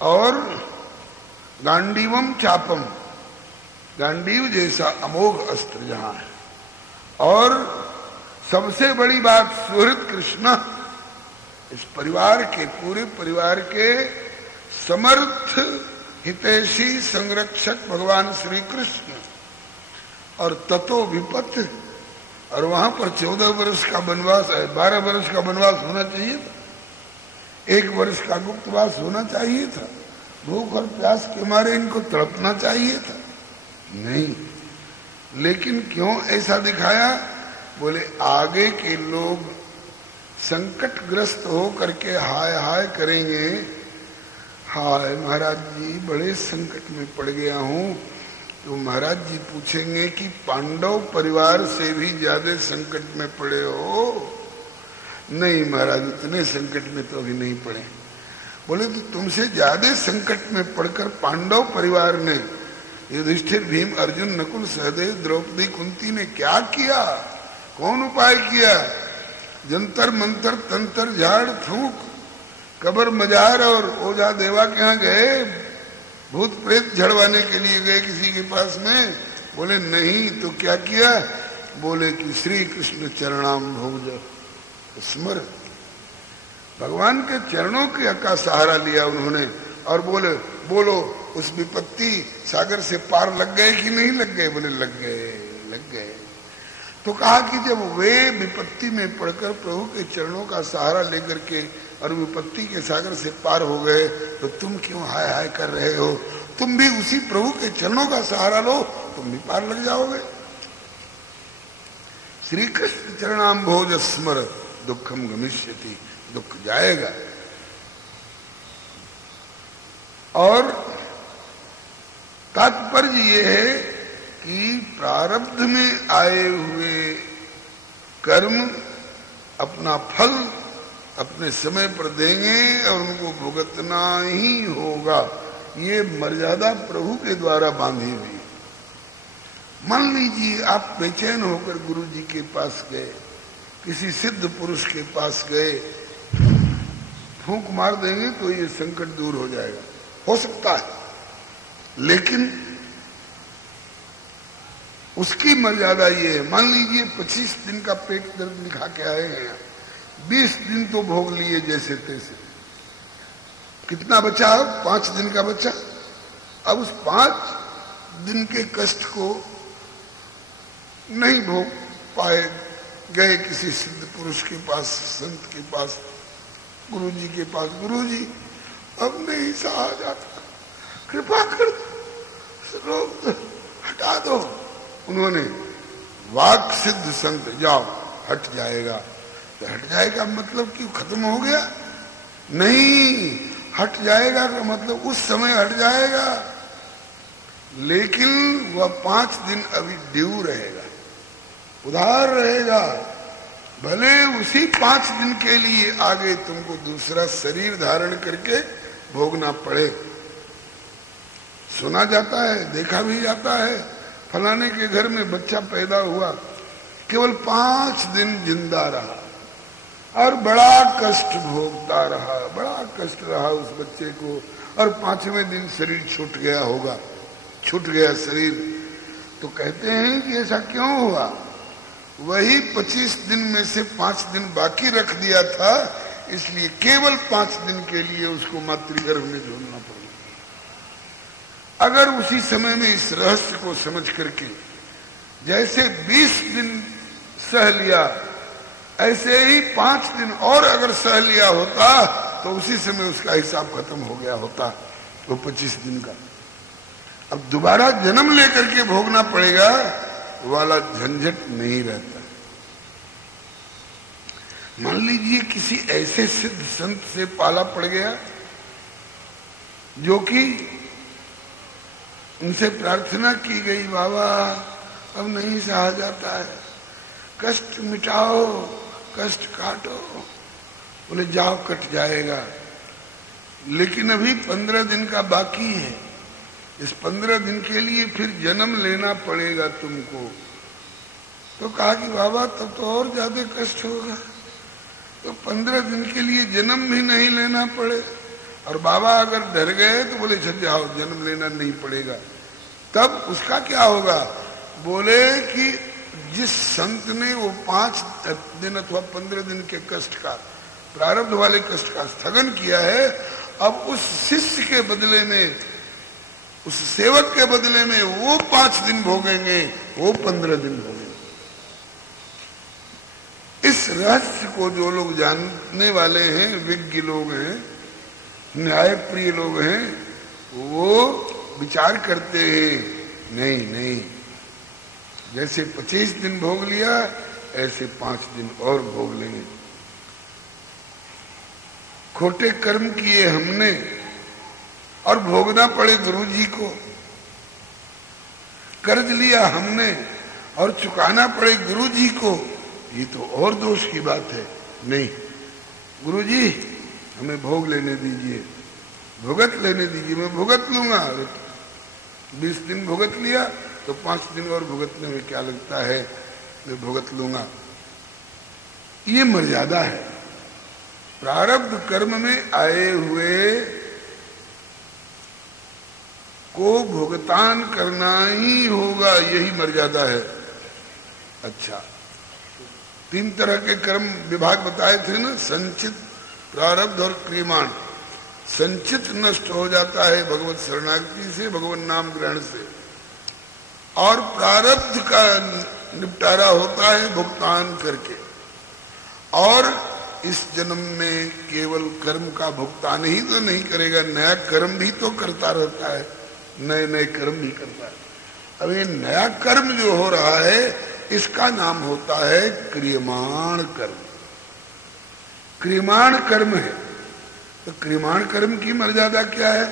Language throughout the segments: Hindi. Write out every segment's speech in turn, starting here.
और गांडीवम चापम, गांडीव जैसा अमोघ अस्त्र जहां है। और सबसे बड़ी बात सुहृद कृष्ण, इस परिवार के, पूरे परिवार के समर्थ हितैषी संरक्षक भगवान श्री कृष्ण। और ततो विपत्ति, और वहां पर 14 वर्ष का वनवास है, 12 वर्ष का वनवास होना चाहिए था, 1 वर्ष का गुप्तवास होना चाहिए था, भूख और प्यास के मारे इनको तड़पना चाहिए था, नहीं। लेकिन क्यों ऐसा दिखाया? बोले आगे के लोग संकटग्रस्त हो करके हाय हाय करेंगे, हाय महाराज जी बड़े संकट में पड़ गया हूं, तो महाराज जी पूछेंगे कि पांडव परिवार से भी ज्यादा संकट में पड़े हो? नहीं महाराज, इतने संकट में तो अभी नहीं पड़े। बोले तो तुमसे ज्यादा संकट में पड़कर पांडव परिवार ने, युधिष्ठिर, भीम, अर्जुन, नकुल, सहदेव, द्रौपदी, कुंती ने क्या किया? कौन उपाय किया? जंतर मंतर, तंत्र, झाड़ फूक, कबर मजार और ओझा देवा के यहाँ गए, भूत प्रेत झड़वाने के लिए गए किसी के पास में? बोले नहीं, तो क्या किया? बोले कि श्री कृष्ण चरणाम भोज स्मर, भगवान के चरणों के का सहारा लिया उन्होंने। और बोले बोलो उस विपत्ति सागर से पार लग गए कि नहीं लग गए? बोले लग गए, लग गए। तो कहा कि जब वे विपत्ति में पड़कर प्रभु के चरणों का सहारा लेकर के और विपत्ति के सागर से पार हो गए, तो तुम क्यों हाय हाय कर रहे हो? तुम भी उसी प्रभु के चरणों का सहारा लो, तुम भी पार लग जाओगे। श्री कृष्ण चरणाम भोज स्मर दुखम गमिष्यति, दुख जाएगा। और तात्पर्य ये है कि प्रारब्ध में आए हुए कर्म अपना फल अपने समय पर देंगे और उनको भुगतना ही होगा। ये मर्यादा प्रभु के द्वारा बांधी हुई। मान लीजिए आप बेचैन होकर गुरु जी के पास गए, किसी सिद्ध पुरुष के पास गए, फूंक मार देंगे तो ये संकट दूर हो जाएगा, हो सकता है। लेकिन उसकी मर्यादा ये है, मान लीजिए 25 दिन का पेट दर्द लिखा के आए हैं, 20 दिन तो भोग लिए जैसे तैसे, कितना बचा? 5 दिन का बचा। अब उस 5 दिन के कष्ट को नहीं भोग पाए, गए किसी सिद्ध पुरुष के पास, संत के पास, गुरु जी के पास, गुरु जी अब नहीं सहा जाता, कृपा कर दो, हटा दो। उन्होंने वाक सिद्ध संत, जाओ हट जाएगा, तो हट जाएगा मतलब कि खत्म हो गया? नहीं, हट जाएगा का मतलब उस समय हट जाएगा, लेकिन वह 5 दिन अभी ड्यू रहेगा, उधार रहेगा। भले उसी 5 दिन के लिए आगे तुमको दूसरा शरीर धारण करके भोगना पड़े। सुना जाता है, देखा भी जाता है, फलाने के घर में बच्चा पैदा हुआ, केवल 5 दिन जिंदा रहा और बड़ा कष्ट भोगता रहा, बड़ा कष्ट रहा उस बच्चे को, और 5वें दिन शरीर छूट गया होगा, छूट गया शरीर। तो कहते हैं कि ऐसा क्यों हुआ? वही 25 दिन में से 5 दिन बाकी रख दिया था, इसलिए केवल 5 दिन के लिए उसको मातृगर्भ में झूलना पड़ा। अगर उसी समय में इस रहस्य को समझ करके जैसे 20 दिन सह लिया, ऐसे ही 5 दिन और अगर सह लिया होता तो उसी समय उसका हिसाब खत्म हो गया होता, वो 25 दिन का। अब दोबारा जन्म लेकर के भोगना पड़ेगा वाला झंझट नहीं रहता। मान लीजिए किसी ऐसे सिद्ध संत से पाला पड़ गया जो कि उनसे प्रार्थना की गई, बाबा अब नहीं सहा जाता है, कष्ट मिटाओ, कष्ट काटो। बोले जाओ, कट जाएगा, लेकिन अभी 15 दिन का बाकी है, इस 15 दिन के लिए फिर जन्म लेना पड़ेगा तुमको। तो कहा कि बाबा तब तो और ज्यादा कष्ट होगा, तो 15 दिन के लिए जन्म भी नहीं लेना पड़े और बाबा अगर डर गए तो बोले चल जाओ, जन्म लेना नहीं पड़ेगा। तब उसका क्या होगा? बोले कि जिस संत ने वो 5 दिन अथवा 15 दिन के कष्ट का, प्रारब्ध वाले कष्ट का स्थगन किया है, अब उस शिष्य के बदले में, उस सेवक के बदले में वो 5 दिन भोगेंगे, वो 15 दिन भोगेंगे। इस रहस्य को जो लोग जानने वाले हैं, विज्ञ लोग हैं, न्याय प्रिय लोग हैं, वो विचार करते हैं नहीं नहीं, जैसे 25 दिन भोग लिया ऐसे 5 दिन और भोग लेंगे। खोटे कर्म किए हमने और भोगना पड़े गुरु जी को, कर्ज लिया हमने और चुकाना पड़े गुरु जी को, ये तो और दोष की बात है। नहीं, गुरु जी हमें भोग लेने दीजिए, भुगत लेने दीजिए, मैं भुगत लूंगा। 20 दिन भुगत लिया तो 5 दिन और भुगतने में क्या लगता है, मैं भुगत लूंगा। ये मर्यादा है। प्रारब्ध कर्म में आए हुए को भुगतान करना ही होगा, यही मर्यादा है। अच्छा, 3 तरह के कर्म विभाग बताए थे ना, संचित, प्रारब्ध और क्रियमाण। संचित नष्ट हो जाता है भगवत शरणागति से, भगवान नाम ग्रहण से, और प्रारब्ध का निपटारा होता है भुगतान करके। और इस जन्म में केवल कर्म का भुगतान ही तो नहीं करेगा, नया कर्म भी तो करता रहता है, नए नए कर्म भी करता है। अब ये नया कर्म जो हो रहा है इसका नाम होता है क्रियमाण कर्म। क्रियमाण कर्म है। तो क्रियमाण कर्म की मर्यादा क्या है?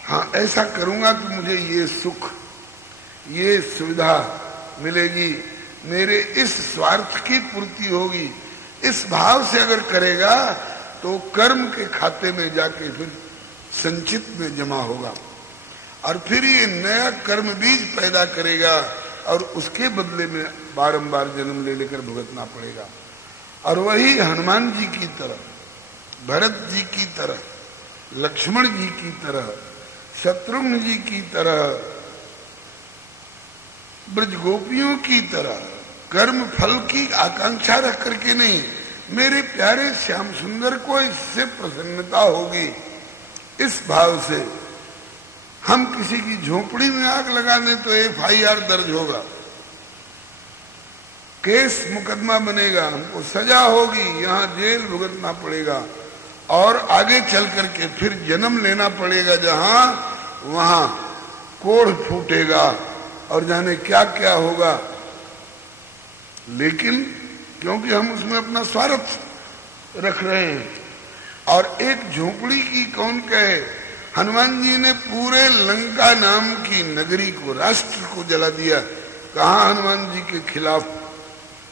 हाँ, ऐसा करूंगा तो मुझे ये सुख, ये सुविधा मिलेगी, मेरे इस स्वार्थ की पूर्ति होगी, इस भाव से अगर करेगा तो कर्म के खाते में जाके फिर संचित में जमा होगा, और फिर ये नया कर्म बीज पैदा करेगा, और उसके बदले में बारंबार जन्म ले लेकर भुगतना पड़ेगा। और वही हनुमान जी की तरह, भरत जी की तरह, लक्ष्मण जी की तरह, शत्रुघ्न जी की तरह, ब्रज गोपियों की तरह कर्म फल की आकांक्षा रख करके नहीं, मेरे प्यारे श्याम सुंदर को इससे प्रसन्नता होगी, इस भाव से हम किसी की झोपड़ी में आग लगा दें तो FIR दर्ज होगा, केस मुकदमा बनेगा, हमको सजा होगी, यहाँ जेल भुगतना पड़ेगा, और आगे चल करके फिर जन्म लेना पड़ेगा, जहां वहां कोढ़ फूटेगा और जाने क्या क्या होगा। लेकिन क्योंकि हम उसमें अपना स्वार्थ रख रहे हैं, और एक झोपड़ी की कौन कहे, हनुमान जी ने पूरे लंका नाम की नगरी को, राष्ट्र को जला दिया। कहाँ हनुमान जी के खिलाफ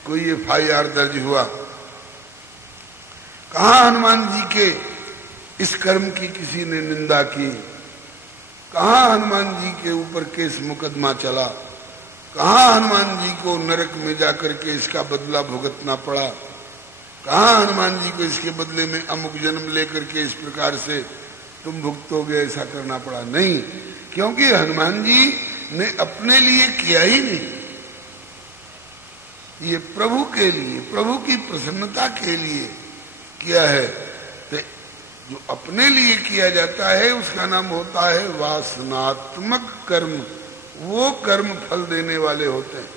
कोई FIR दर्ज हुआ? कहाँ हनुमान जी के इस कर्म की किसी ने निंदा की? कहाँ हनुमान जी के ऊपर केस मुकदमा चला? कहाँ हनुमान जी को नरक में जाकर के इसका बदला भुगतना पड़ा? कहाँ हनुमान जी को इसके बदले में अमुक जन्म लेकर के इस प्रकार से तुम भुगतोगे, ऐसा करना पड़ा? नहीं, क्योंकि हनुमान जी ने अपने लिए किया ही नहीं, ये प्रभु के लिए, प्रभु की प्रसन्नता के लिए किया है। तो जो अपने लिए किया जाता है उसका नाम होता है वासनात्मक कर्म, वो कर्म फल देने वाले होते हैं।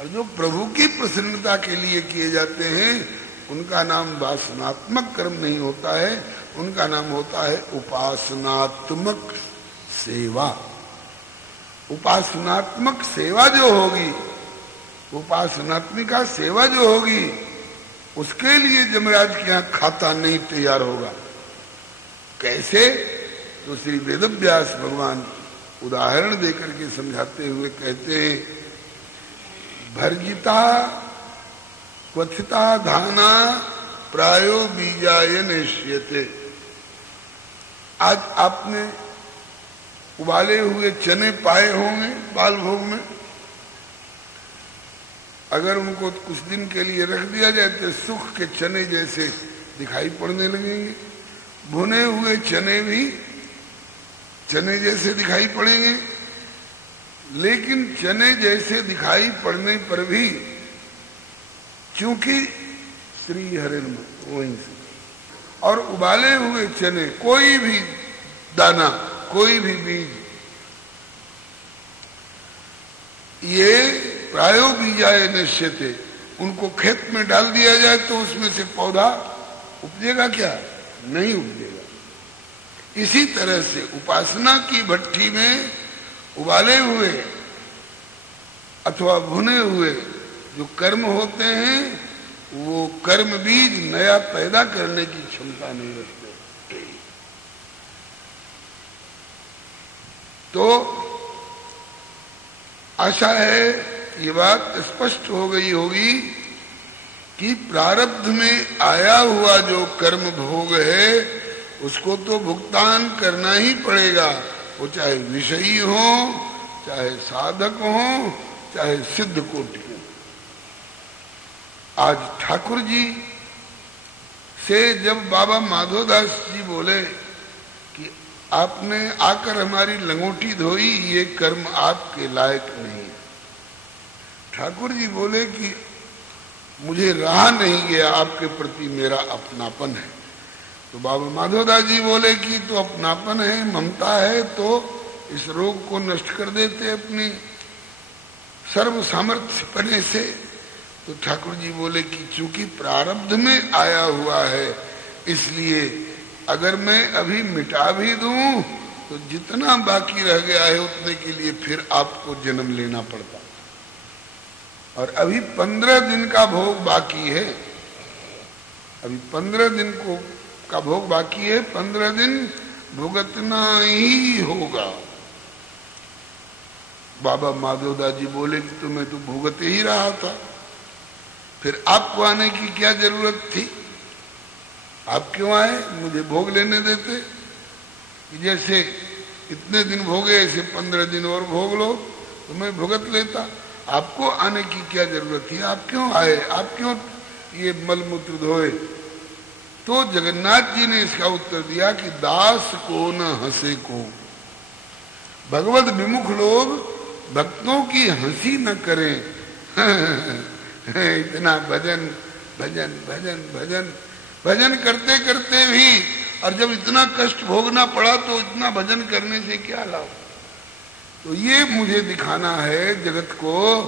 और जो प्रभु की प्रसन्नता के लिए किए जाते हैं उनका नाम वासनात्मक कर्म नहीं होता है, उनका नाम होता है उपासनात्मक सेवा। उपासनात्मक सेवा जो होगी, उपासनात्मिका सेवा जो होगी, उसके लिए जमराज के यहाँ खाता नहीं तैयार होगा। कैसे? तो श्री वेदव्यास भगवान उदाहरण देकर के समझाते हुए कहते हैं, भर्जिता क्वथिता धाना प्रायो बीजाय नेष्यते। आज आपने उबाले हुए चने पाए होंगे बाल भोग में, अगर उनको कुछ दिन के लिए रख दिया जाए तो सुख के चने जैसे दिखाई पड़ने लगेंगे, भुने हुए चने भी चने जैसे दिखाई पड़ेंगे, लेकिन चने जैसे दिखाई पड़ने पर भी चूंकि श्री हरिर्म वहीं से, और उबाले हुए चने कोई भी दाना कोई भी बीज ये प्रायो बीजाय निश्चित, उनको खेत में डाल दिया जाए तो उसमें से पौधा उपजेगा क्या? नहीं उपजेगा। इसी तरह से उपासना की भट्टी में उबाले हुए अथवा भुने हुए जो कर्म होते हैं वो कर्म बीज नया पैदा करने की क्षमता नहीं रखते। तो आशा है ये बात स्पष्ट हो गई होगी कि प्रारब्ध में आया हुआ जो कर्म भोग है उसको तो भुगतान करना ही पड़ेगा, वो चाहे विषयी हो, चाहे साधक हो, चाहे सिद्ध कोटि हो। आज ठाकुर जी से जब बाबा माधोदास जी बोले कि आपने आकर हमारी लंगोटी धोई, ये कर्म आपके लायक नहीं। ठाकुर जी बोले कि मुझे रहा नहीं गया आपके प्रति मेरा अपनापन है। तो बाबा माधोदास जी बोले कि तो अपनापन है, ममता है, तो इस रोग को नष्ट कर देते अपनी सर्व सामर्थ्य पने से। तो ठाकुर जी बोले कि चूंकि प्रारब्ध में आया हुआ है इसलिए अगर मैं अभी मिटा भी दूं तो जितना बाकी रह गया है उतने के लिए फिर आपको जन्म लेना पड़ता। और अभी 15 दिन का भोग बाकी है, अभी 15 दिन का भोग बाकी है, 15 दिन भुगतना ही होगा। बाबा माधवदास जी बोले कि तुम्हें तो भुगत ही रहा था, फिर आपको आने की क्या जरूरत थी? आप क्यों आए? मुझे भोग लेने देते कि जैसे इतने दिन भोगे ऐसे 15 दिन और भोग लो तो मैं भुगत लेता। आपको आने की क्या जरूरत थी? आप क्यों आए? आप क्यों ये मलमूत्र धोए? तो जगन्नाथ जी ने इसका उत्तर दिया कि दास को न हंसे को, भगवत विमुख लोग भक्तों की हंसी न करें। इतना भजन भजन भजन भजन भजन करते करते भी, और जब इतना कष्ट भोगना पड़ा तो इतना भजन करने से क्या लाभ? तो ये मुझे दिखाना है जगत को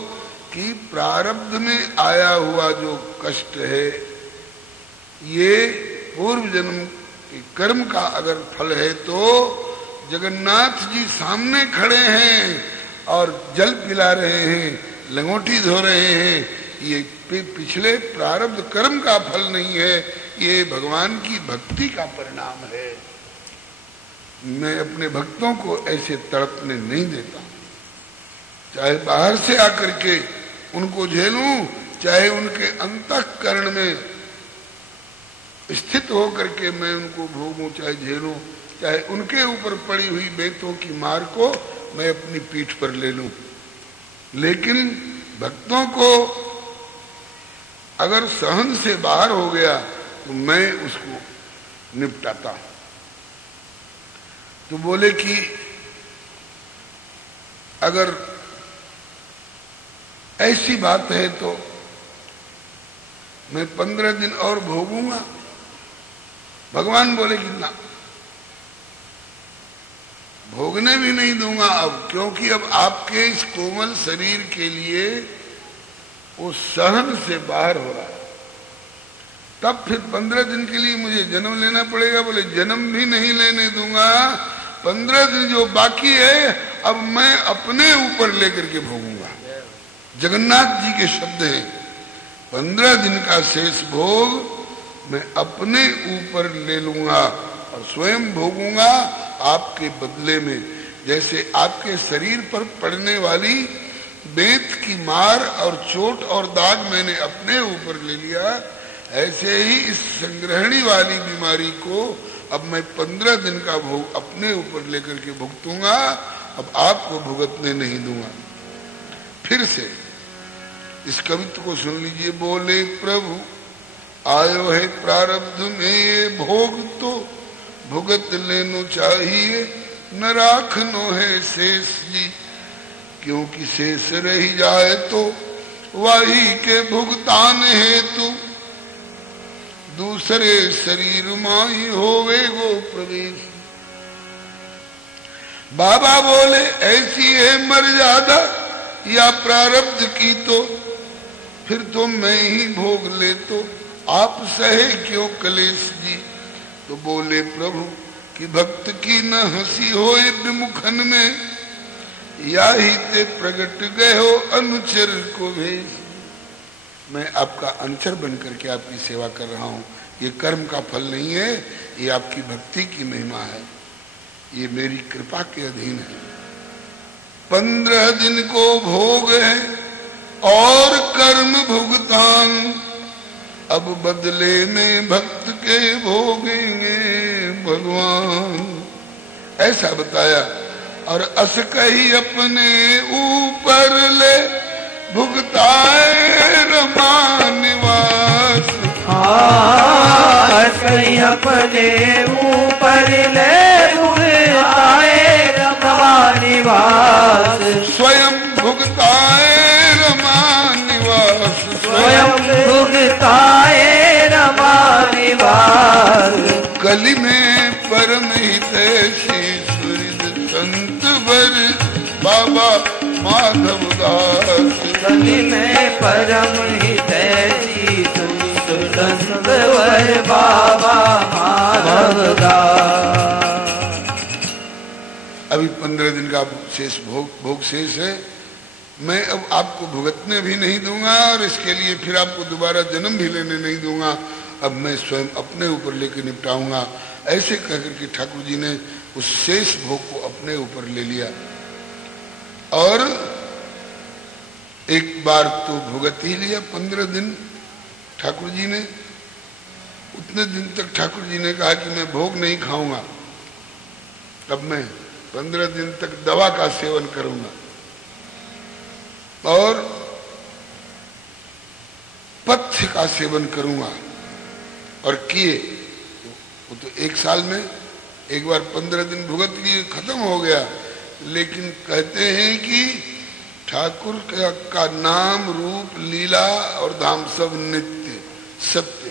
कि प्रारब्ध में आया हुआ जो कष्ट है ये पूर्व जन्म के कर्म का अगर फल है तो जगन्नाथ जी सामने खड़े हैं और जल पिला रहे हैं, लंगोटी धो रहे हैं, ये पिछले प्रारब्ध कर्म का फल नहीं है, ये भगवान की भक्ति का परिणाम है। मैं अपने भक्तों को ऐसे तड़पने नहीं देता, चाहे बाहर से आकर के उनको झेलूं, चाहे उनके अंतःकरण में स्थित होकर के मैं उनको भोगूं, चाहे झेलूं, चाहे उनके ऊपर पड़ी हुई बेतों की मार को मैं अपनी पीठ पर ले लूं। लेकिन भक्तों को अगर सहन से बाहर हो गया तो मैं उसको निपटाता हूं। तो बोले कि अगर ऐसी बात है तो मैं 15 दिन और भोगूंगा। भगवान बोले कि ना, भोगने भी नहीं दूंगा अब, क्योंकि अब आपके इस कोमल शरीर के लिए वो सहन से बाहर हो रहा है। तब फिर 15 दिन के लिए मुझे जन्म लेना पड़ेगा। बोले जन्म भी नहीं लेने दूंगा, 15 दिन जो बाकी है अब मैं अपने ऊपर लेकर के भोगूंगा। जगन्नाथ जी के शब्द हैं, 15 दिन का शेष भोग मैं अपने ऊपर ले लूंगा और स्वयं भोगूंगा आपके बदले में। जैसे आपके शरीर पर पड़ने वाली बेत की मार और चोट और दाग मैंने अपने ऊपर ले लिया, ऐसे ही इस संग्रहणी वाली बीमारी को अब मैं 15 दिन का भोग अपने ऊपर लेकर के भुगतूंगा, अब आपको भुगतने नहीं दूंगा। फिर से इस कवित्व को सुन लीजिए। बोले प्रभु आयो है प्रारब्ध में ये भोग तो भुगत लेनो चाहिए न राखनो है शेष जी, क्योंकि शेष रह जाए तो वही के भुगतान हेतु दूसरे शरीर माही होवे गो प्रवेश। बाबा बोले ऐसी है मर्यादा या प्रारब्ध की, तो फिर तो मैं ही भोग ले, तो आप सहे क्यों कलेश जी। तो बोले प्रभु कि भक्त की न हंसी होए विमुखन में, या ही ते प्रगट गए हो अनुचर को भेज। मैं आपका अनुचर बनकर के आपकी सेवा कर रहा हूं। ये कर्म का फल नहीं है, ये आपकी भक्ति की महिमा है, ये मेरी कृपा के अधीन है। 15 दिन को भोग है और कर्म भुगतान, अब बदले में भक्त के भोगेंगे भगवान, ऐसा बताया। और अस कही अपने ऊपर ले भुगताए रमा निवास। अस कही अपने ऊपर ले भुगताए रमा निवास। स्वयं भुगताए रमा निवास, स्वयं भुगताए रमा निवास। कली में परम हितैषी सुहृद संत वर बाबा माधव दास। कली में परम हितैषी सुहृद संत वर बाबा माधव दास। अभी 15 दिन का शेष भोग शेष है। मैं अब आपको भुगतने भी नहीं दूंगा और इसके लिए फिर आपको दोबारा जन्म भी लेने नहीं दूंगा। अब मैं स्वयं अपने ऊपर लेकर निपटाऊंगा। ऐसे कहकर के ठाकुर जी ने उस शेष भोग को अपने ऊपर ले लिया। और एक बार तो भुगत ही लिया 15 दिन ठाकुर जी ने। उतने दिन तक ठाकुर जी ने कहा कि मैं भोग नहीं खाऊंगा, अब मैं 15 दिन तक दवा का सेवन करूंगा। और पथ्य का सेवन करूंगा। और किए वो तो 1 साल में एक बार 15 दिन भुगत लिए, खत्म हो गया। लेकिन कहते हैं कि ठाकुर का नाम रूप लीला और धाम सब नित्य सत्य।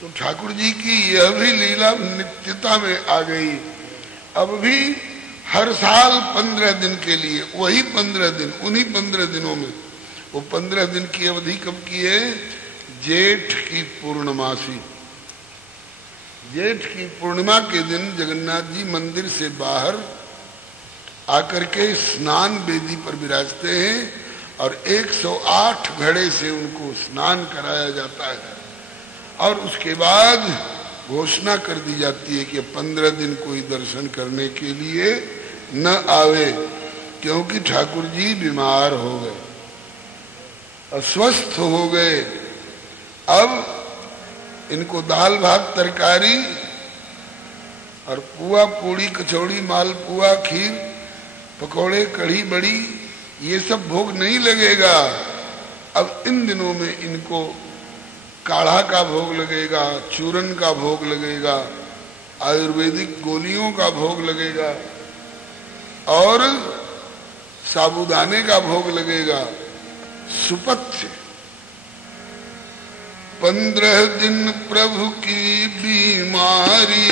तो ठाकुर जी की यह भी लीला नित्यता में आ गई। अब भी हर साल 15 दिन के लिए वही 15 दिन, उन्हीं 15 दिनों में, वो 15 दिन की अवधि कब की है? जेठ की पूर्णमासी। जेठ की पूर्णिमा के दिन जगन्नाथ जी मंदिर से बाहर आकर के स्नान वेदी पर विराजते हैं और 108 घड़े से उनको स्नान कराया जाता है। और उसके बाद घोषणा कर दी जाती है कि 15 दिन कोई दर्शन करने के लिए न आवे, क्योंकि ठाकुर जी बीमार हो गए, अस्वस्थ हो गए। अब इनको दाल भात तरकारी और पुआ पूड़ी कचौड़ी मालपुआ खीर पकौड़े कढ़ी बड़ी ये सब भोग नहीं लगेगा। अब इन दिनों में इनको काढ़ा का भोग लगेगा, चूरन का भोग लगेगा, आयुर्वेदिक गोलियों का भोग लगेगा और साबूदाने का भोग लगेगा। सुपथ्य 15 दिन प्रभु की बीमारी,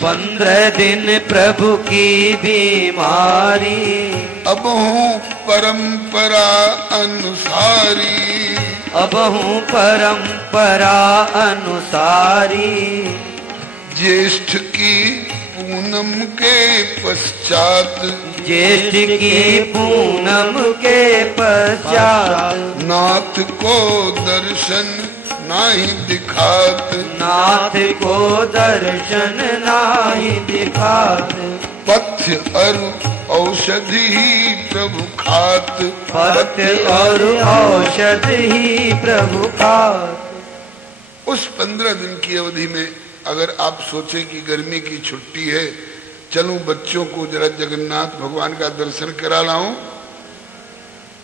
15 दिन प्रभु की बीमारी। अब हूँ परंपरा अनुसारी, अब हूँ परंपरा अनुसारी। ज्येष्ठ की पूनम के पश्चात, ज्येष्ठ की पूनम के पश्चात। नाथ को दर्शन नाही दिखात, नाथ को दर्शन नाही दिखात। पथ्य और औषधि ही प्रभु खात, पथ्य और औषध ही प्रभु खात। उस 15 दिन की अवधि में अगर आप सोचें कि गर्मी की छुट्टी है, चलूं बच्चों को जरा जगन्नाथ भगवान का दर्शन करा लाऊं,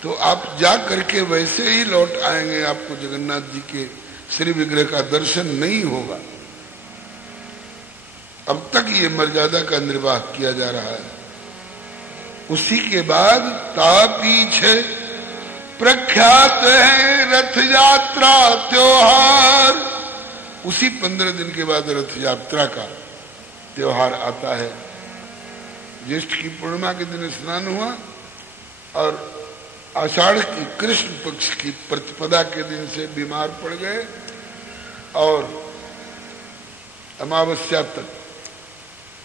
तो आप जा करके वैसे ही लौट आएंगे, आपको जगन्नाथ जी के श्री विग्रह का दर्शन नहीं होगा। अब तक ये मर्यादा का निर्वाह किया जा रहा है। उसी के बाद ता पीछे प्रख्यात है रथ यात्रा त्योहार। उसी 15 दिन के बाद रथ यात्रा का त्योहार आता है। ज्येष्ठ की पूर्णिमा के दिन स्नान हुआ और आषाढ़ की कृष्ण पक्ष की प्रतिपदा के दिन से बीमार पड़ गए और अमावस्या तक,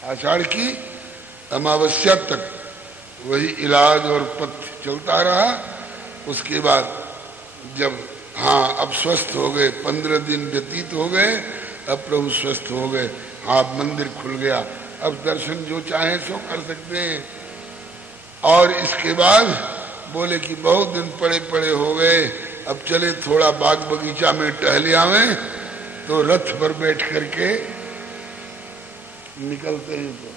आषाढ़ की अमावस्या तक वही इलाज और पथ्य चलता रहा। उसके बाद जब अब स्वस्थ हो गए, 15 दिन व्यतीत हो गए, अब प्रभु स्वस्थ हो गए, मंदिर खुल गया, अब दर्शन जो चाहे सो कर सकते हैं। और इसके बाद बोले कि बहुत दिन पड़े पड़े हो गए, अब चले थोड़ा बाग बगीचा में टहले आवें। तो रथ पर बैठ करके निकलते हैं। तो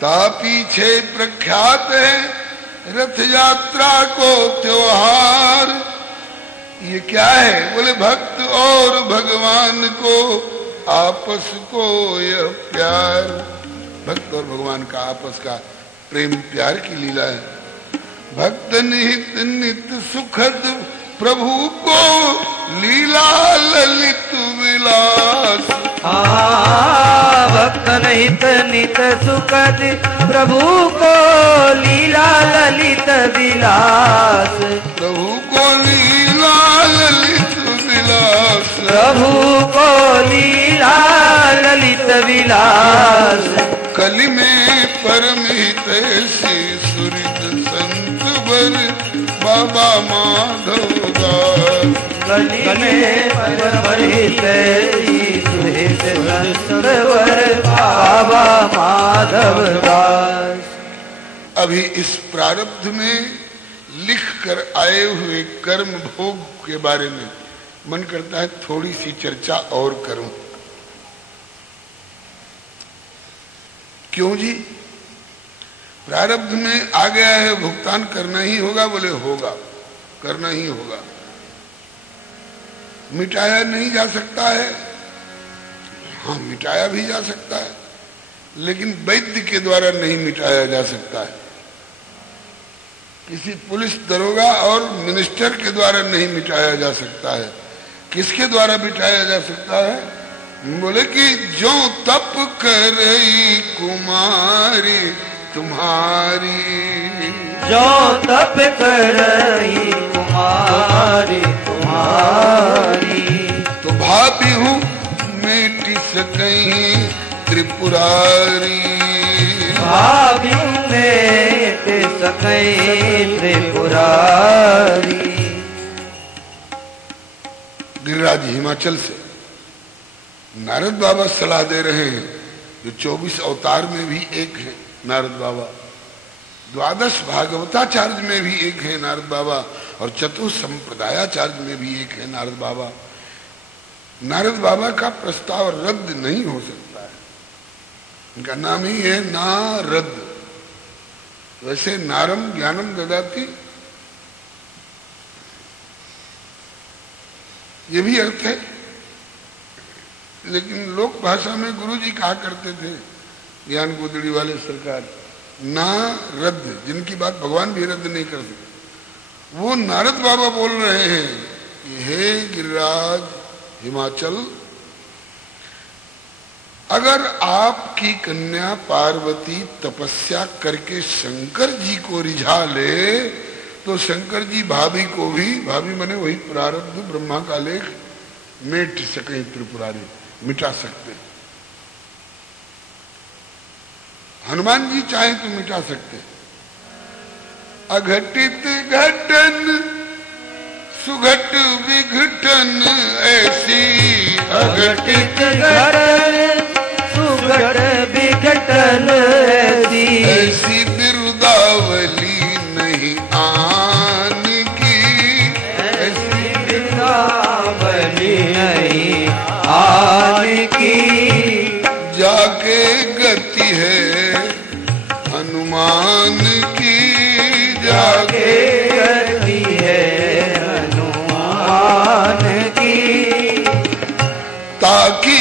ता पीछे प्रख्यात है रथ यात्रा को त्योहार। ये क्या है? बोले भक्त और भगवान को आपस को यह प्यार। भक्त और भगवान का आपस का प्रेम प्यार की लीला है। भक्त निहित नित सुखद प्रभु को लीला ललित विलास। भक्त निहित नित सुखद प्रभु को लीला ललित विलास। प्रभु को लीला ललित विलास। प्रभु को लीला ललित विलास। कलि में परमित श्री सुरित संत बर बाबा माधव दास। कलि में परमित श्री सुरित संत बर बाबा माधव दास। अभी इस प्रारब्ध में लिख कर आए हुए कर्म भोग के बारे में मन करता है थोड़ी सी चर्चा और करूं। क्यों जी? प्रारब्ध में आ गया है, भुगतान करना ही होगा। बोले होगा, करना ही होगा, मिटाया नहीं जा सकता है। मिटाया भी जा सकता है, लेकिन वैद्य के द्वारा नहीं मिटाया जा सकता है। किसी पुलिस दरोगा और मिनिस्टर के द्वारा नहीं मिटाया जा सकता है। किसके द्वारा मिटाया जा सकता है? बोले कि जो तप करई कुमारी तुम्हारी। जो तप करई कुमारी तुम्हारी। तो भाभी हूँ मिट सकई त्रिपुरारी। भाभी मिट सकई त्रिपुरारी। गिरिराज हिमाचल से नारद बाबा सलाह दे रहे हैं, जो 24 अवतार में भी एक है नारद बाबा, 12 भागवताचार्य में भी एक है नारद बाबा, और चतुसंप्रदायाचार्य में भी एक है नारद बाबा। नारद बाबा का प्रस्ताव रद्द नहीं हो सकता है। इनका नाम ही है नारद। वैसे नारम ज्ञानम ददाति, ये भी अर्थ है, लेकिन लोक भाषा में गुरुजी कहा करते थे, ज्ञान गोदड़ी वाले सरकार, ना रद्द, जिनकी बात भगवान भी रद्द नहीं कर सकते, वो नारद बाबा बोल रहे हैं कि हे गिरिराज हिमाचल, अगर आपकी कन्या पार्वती तपस्या करके शंकर जी को रिझा ले, तो शंकर जी भाभी को भी, भाभी मने वही प्रारब्ध ब्रह्मा का लेख, मिट सके त्रिपुरारी, मिटा सकते। हनुमान जी चाहे तो मिटा सकते। अघटित घटन सुघट विघटन ऐसी, अघटित घटन सुघट विघटन ऐसी, ऐसी बिरुदावली नहीं आन की, ऐसी बिरुदावली नहीं आन की, जाके गति है हनुमान की, जाके गति है हनुमान की, ताकि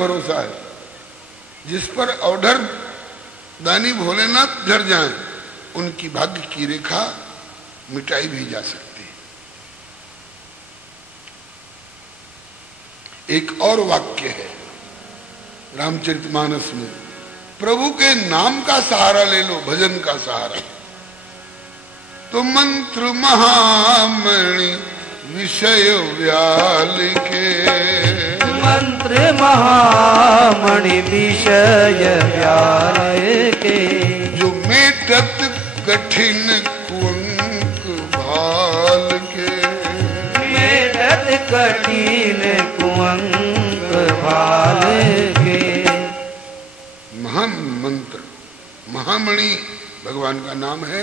भरोसा है। जिस पर औढर दानी भोलेनाथ धर जाएं, उनकी भाग्य की रेखा मिटाई भी जा सकती है। एक और वाक्य है रामचरितमानस में, प्रभु के नाम का सहारा ले लो, भजन का सहारा, तो मंत्र महामणि विषय व्याल के, मंत्र महामणि विषय व्याल के, जो मेटत कठिन कुंक भाल के, मेटत कठिन कुंक भाल के। महामंत्र, महामणि भगवान का नाम है।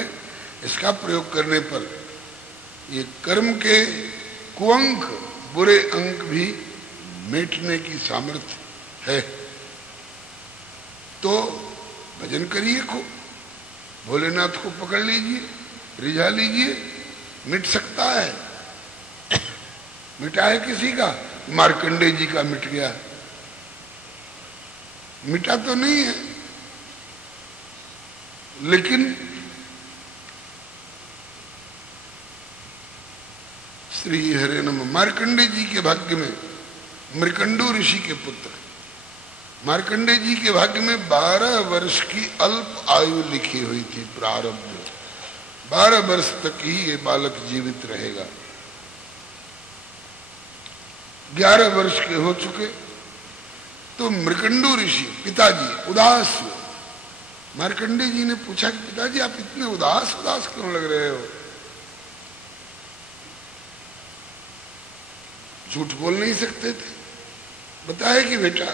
इसका प्रयोग करने पर ये कर्म के कुअंक, बुरे अंक भी मिटने की सामर्थ्य है। तो भजन करिए, खूब भोलेनाथ को पकड़ लीजिए, रिझा लीजिए, मिट सकता है। मिटा है किसी का? मार्कंडे जी का मिट गया, मिटा तो नहीं है, लेकिन श्री हरे नम। मार्कंडे जी के भाग्य में मृकंडू ऋषि के पुत्र मार्कंडे जी के भाग्य में 12 वर्ष की अल्प आयु लिखी हुई थी। प्रारब्ध 12 वर्ष तक ही ये बालक जीवित रहेगा। 11 वर्ष के हो चुके तो मृकंडू ऋषि पिताजी उदास हुए। मार्कंडे जी ने पूछा कि पिताजी आप इतने उदास उदास क्यों लग रहे हो? झूठ बोल नहीं सकते थे, बताया कि बेटा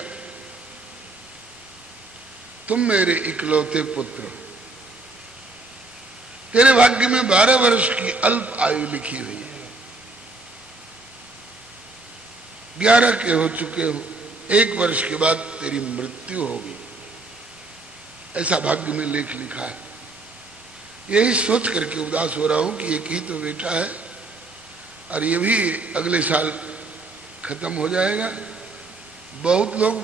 तुम मेरे इकलौते पुत्र, तेरे भाग्य में 12 वर्ष की अल्प आयु लिखी हुई है, 11 के हो चुके हो, 1 वर्ष के बाद तेरी मृत्यु होगी, ऐसा भाग्य में लेख लिखा है। यही सोच करके उदास हो रहा हूं कि एक ही तो बेटा है और ये भी अगले साल खत्म हो जाएगा। बहुत लोग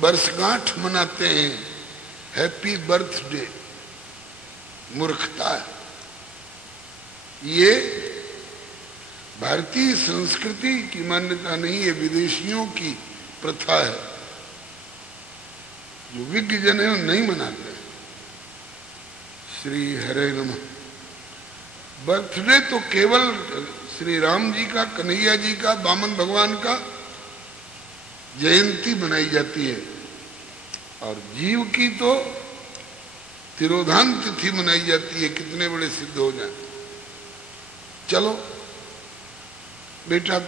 वर्षगांठ मनाते हैं, हैप्पी बर्थडे, मूर्खता है। ये भारतीय संस्कृति की मान्यता नहीं है, विदेशियों की प्रथा है। जो विज्ञ जन है वो नहीं मनाते। श्री हरे नमः। बर्थडे तो केवल श्री राम जी का, कन्हैया जी का, वामन भगवान का जयंती मनाई जाती है, और जीव की तो तिरोधान तिथि मनाई जाती है, कितने बड़े सिद्ध हो जाए। चलो बेटा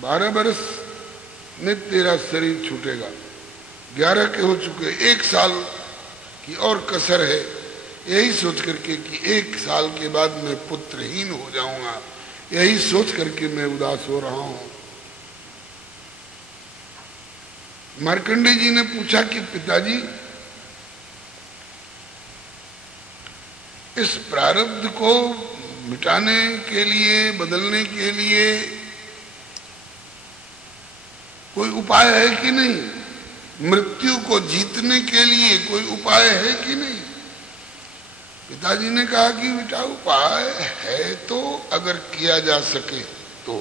12 वर्ष में तेरा शरीर छूटेगा, 11 के हो चुके, 1 साल की और कसर है। यही सोच करके कि 1 साल के बाद मैं पुत्रहीन हो जाऊंगा, यही सोच करके मैं उदास हो रहा हूं। मार्कंडे जी ने पूछा कि पिताजी इस प्रारब्ध को मिटाने के लिए, बदलने के लिए कोई उपाय है कि नहीं? मृत्यु को जीतने के लिए कोई उपाय है कि नहीं? पिताजी ने कहा कि बेटा उपाय है, तो अगर किया जा सके तो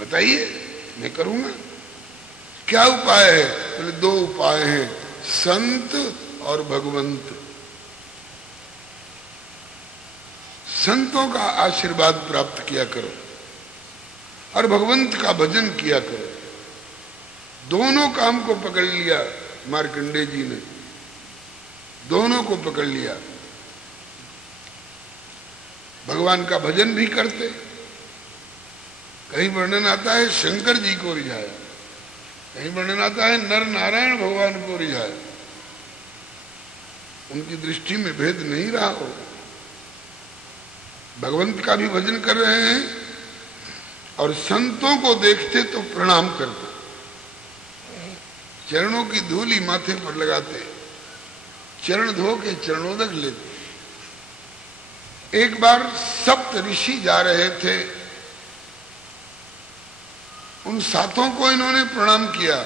बताइए, मैं करूंगा। क्या उपाय है? बोले 2 उपाय हैं, संत और भगवंत। संतों का आशीर्वाद प्राप्त किया करो और भगवंत का भजन किया करो। दोनों काम को पकड़ लिया मार्कंडे जी ने, दोनों को पकड़ लिया। भगवान का भजन भी करते, कहीं वर्णन आता है शंकर जी को रिझाया, कहीं वर्णन आता है नर नारायण भगवान को रिझाया। उनकी दृष्टि में भेद नहीं रहा हो। भगवंत का भी भजन कर रहे हैं और संतों को देखते तो प्रणाम करते, चरणों की धूली माथे पर लगाते, चरण धो के चरणोदक लेते। एक बार सप्त ऋषि जा रहे थे उन सातों को इन्होंने प्रणाम किया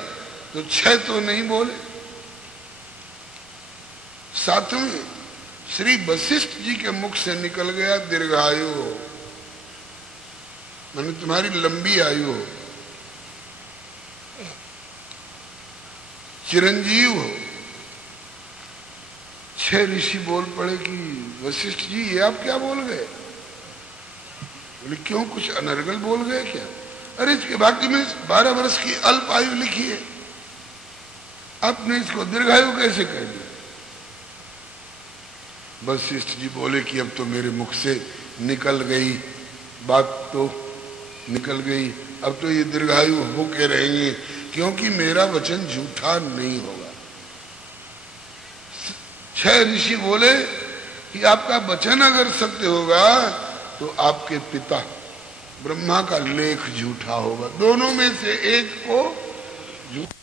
तो 6 तो नहीं बोले। 7वें श्री वशिष्ठ जी के मुख से निकल गया दीर्घायु हो, माने तुम्हारी लंबी आयु हो, चिरंजीव हो। 6 ऋषि बोल पड़े कि वशिष्ठ जी ये आप क्या बोल गए? बोले क्यों, कुछ अनर्गल बोल गए क्या? अरे इसके बाकी में 12 वर्ष की अल्प आयु लिखी है, आपने इसको दीर्घायु कैसे कह दिया? वशिष्ठ जी बोले कि अब तो मेरे मुख से निकल गई बात, तो निकल गई, अब तो ये दीर्घायु हो के रहेंगे, क्योंकि मेरा वचन झूठा नहीं होगा। 6 ऋषि बोले कि आपका वचन अगर सत्य होगा तो आपके पिता ब्रह्मा का लेख झूठा होगा, दोनों में से एक को झूठा